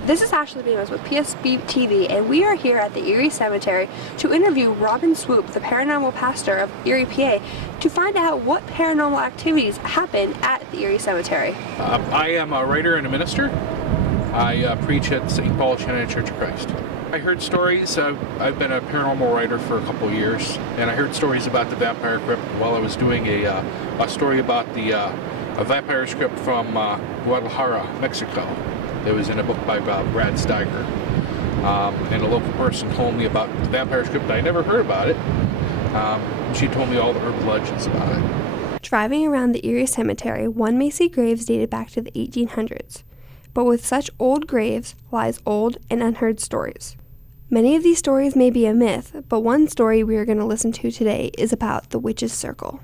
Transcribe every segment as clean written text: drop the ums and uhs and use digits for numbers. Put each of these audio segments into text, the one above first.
This is Ashley Bemis with PSB-TV, and we are here at the Erie Cemetery to interview Robin Swoop, the paranormal pastor of Erie, PA, to find out what paranormal activities happen at the Erie Cemetery. I am a writer and a minister. I preach at St. Paul Shannon Church of Christ. I heard stories. I've been a paranormal writer for a couple of years, and I heard stories about the vampire crypt while I was doing a story about a vampire crypt from Guadalajara, Mexico. That was in a book by Brad Steiger. And a local person told me about the vampire crypt. I never heard about it. She told me all the urban legends about it. Driving around the Erie Cemetery, one may see graves dated back to the 1800s. But with such old graves lies old and unheard stories. Many of these stories may be a myth, but one story we are going to listen to today is about the Witch's Circle.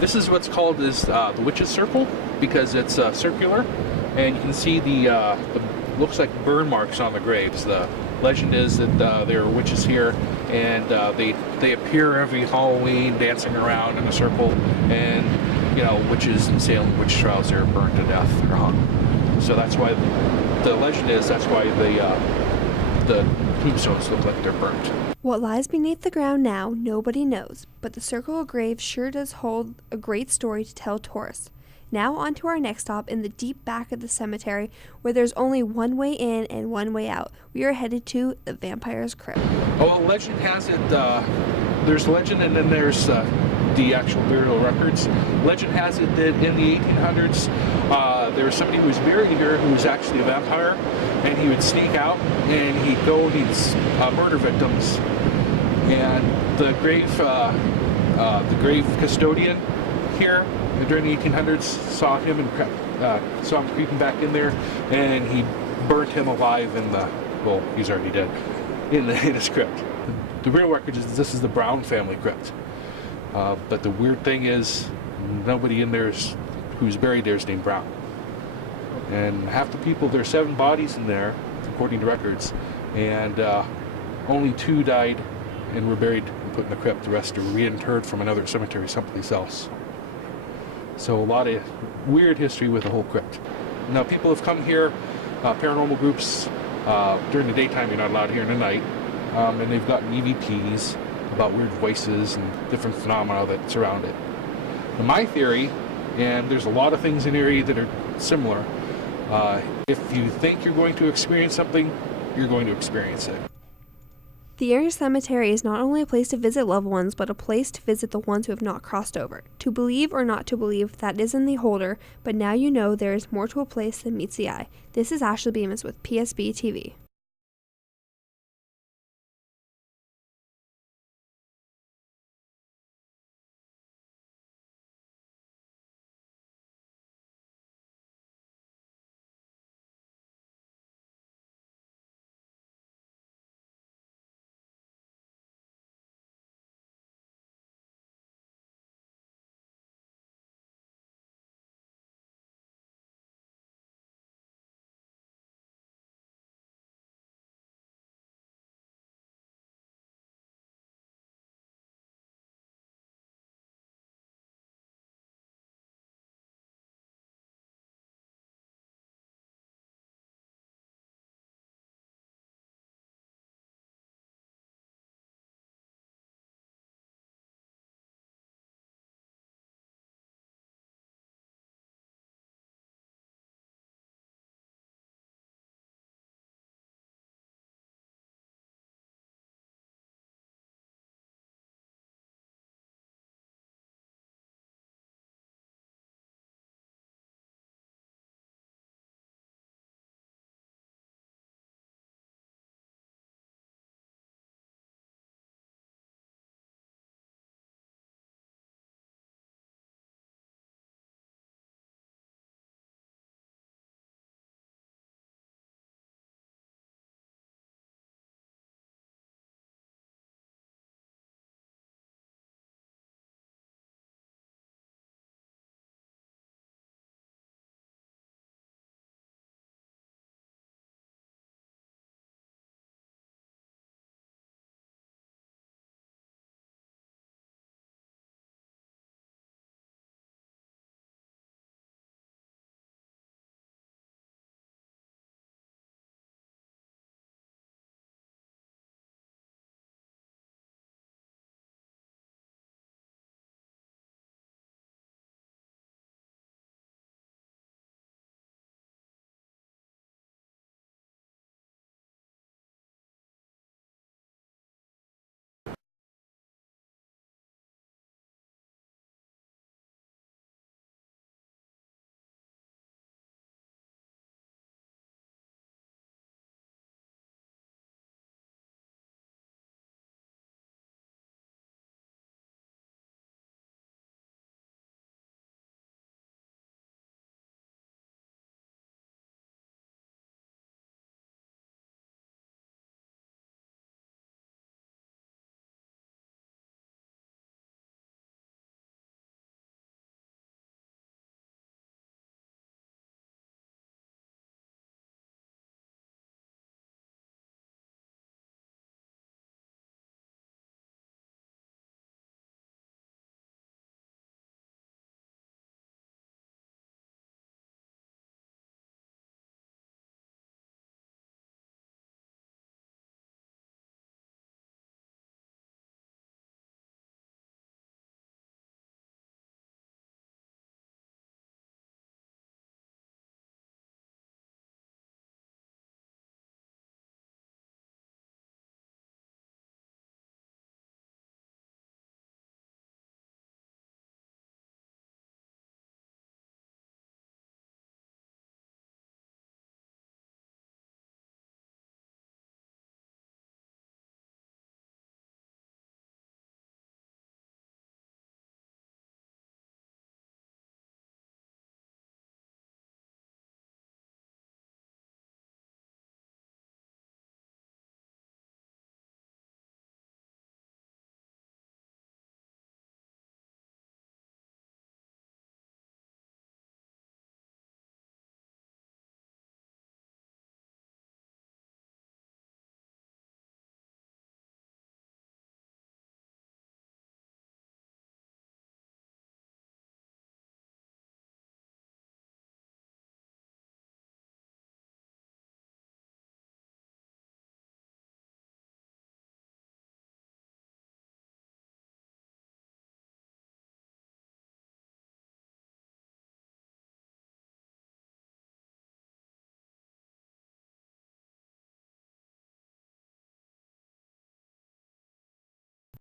This is what's called the Witch's Circle because it's circular, and you can see the looks like burn marks on the graves. The legend is that there are witches here, and they appear every Halloween dancing around in a circle, and witches in Salem witch trials are burned to death or hung. So that's why the legend is that's why the tombstones look like they're burnt. What lies beneath the ground now, nobody knows, but the circle of graves sure does hold a great story to tell tourists. Now on to our next stop in the deep back of the cemetery, where there's only one way in and one way out. We are headed to the Vampire's Crypt. Oh, well, legend has it, there's legend and then there's the actual burial records. Legend has it that in the 1800s, there was somebody who was buried here who was actually a vampire, and he would sneak out and he'd murder victims. And the grave custodian here during the 1800s saw him and saw him creeping back in there, and he burnt him alive he's already dead, in his crypt. The real record is this is the Brown family crypt. But the weird thing is nobody in there who's buried there is named Brown. And half the people, there are 7 bodies in there, according to records, and only 2 died and were buried and put in the crypt. The rest are reinterred from another cemetery someplace else. So a lot of weird history with the whole crypt. Now people have come here, paranormal groups, during the daytime you're not allowed here in the night, and they've gotten EVPs about weird voices and different phenomena that surround it. Now, my theory, and there's a lot of things in Erie that are similar, if you think you're going to experience something, you're going to experience it. The Erie Cemetery is not only a place to visit loved ones, but a place to visit the ones who have not crossed over. To believe or not to believe, that is in the holder, but now you know there is more to a place than meets the eye. This is Ashley Bemis with PSB-TV.